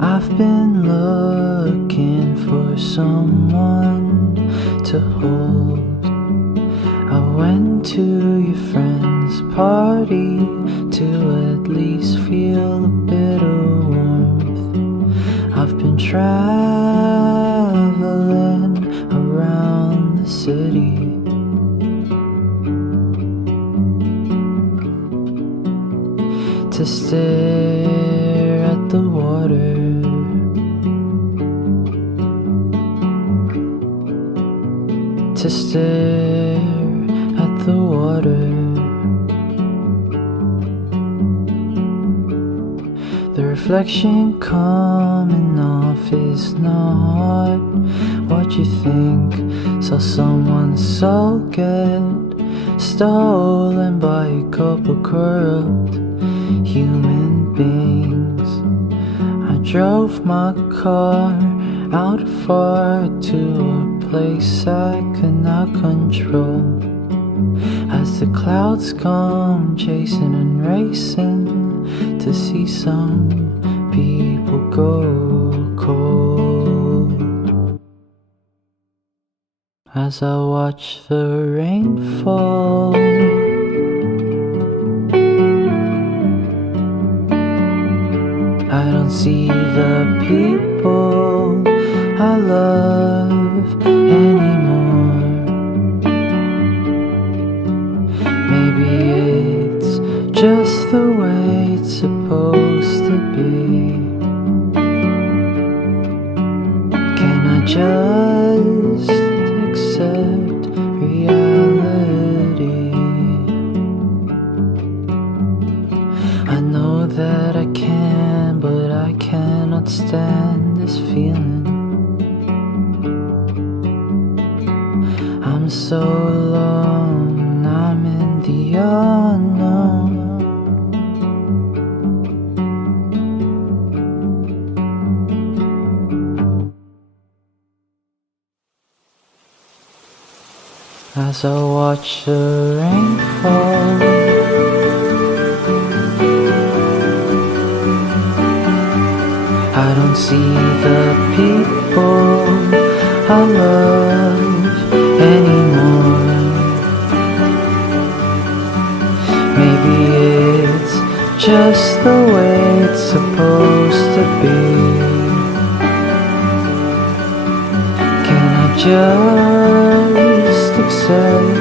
I've been looking for someone to hold. I went to your friend's party to at least feel a bit of warmth. I've been traveling around the city to stare at the water, to stare at the water. The reflection coming off is not what you think. Saw someone's soul get stolen by a couple corrupt human beings. I drove my car out far to a place I could not control. As the clouds come chasing and racing to see some people go cold. As I watch the rain fall, I don't see the people I love anymore. Maybe it's just the way it's supposed to be. Can I just accept reality? I know that I can, but I cannot stand this feeling. I'm so alone, I'm in the unknown. As I watch the rain fall, I don't see the people I love anymore. Maybe it's just the way it's supposed to be. Can I just accept